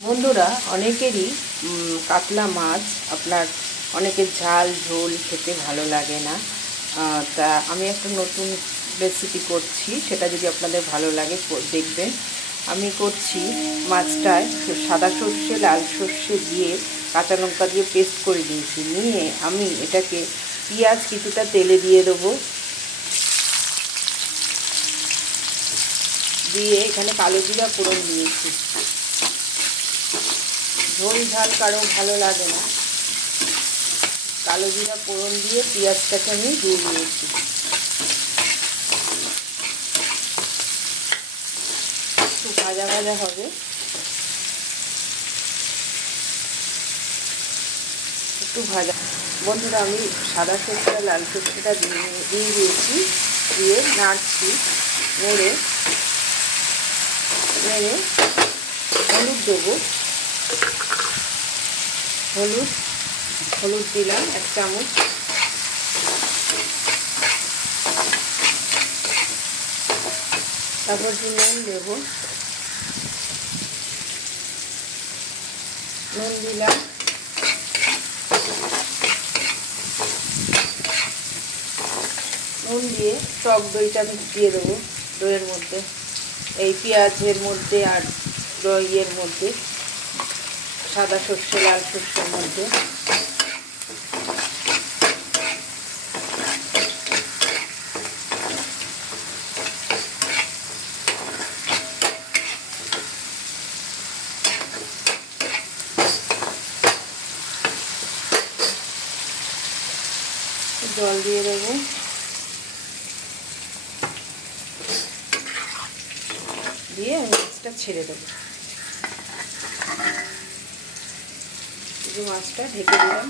বন্ধুরা, অনেকেরই কাতলা মাছ আপনার অনেকের ঝাল ঝোল খেতে ভালো লাগে না। তা আমি একটা নতুন রেসিপি করছি, সেটা যদি আপনাদের ভালো লাগে দেখবেন। আমি করছি মাছটায় সাদা সর্ষে লাল সর্ষে দিয়ে কাঁচা লঙ্কা দিয়ে পেস্ট করে নিয়েছি। নিয়ে আমি এটাকে পেঁয়াজ কিছুটা তেলে দিয়ে দেবো, দিয়ে এখানে কালো জিরা ফোড়ন দিয়েছি। ঝোল ঝাল কারো ভালো লাগে না, কালো জিরা ফোড়ন দিয়ে পেঁয়াজটাকে আমি দিয়ে দিয়েছি। একটু ভাজা ভাজা হবে, একটু ভাজা। বন্ধুরা, আমি সাদা সর্ষে লাল সর্ষেটা দিয়ে দিয়েছি, দিয়ে নাড়ছি। নেড়ে হলুদ দেবো, হলুদ দিলাম 1 চামচ। তারপর নুন দেবো, নুন দিলাম। নুন দিয়ে টক দইটা আমি দিয়ে দেবো দইয়ের মধ্যে, এই পেঁয়াজের মধ্যে আর দইয়ের মধ্যে, সাদা সর্ষে লাল সর্ষের মধ্যে। জল দিয়ে দেবো, দিয়ে আমি মাছটা ছেড়ে দেবো। মাছটা ঢেকে দিলাম।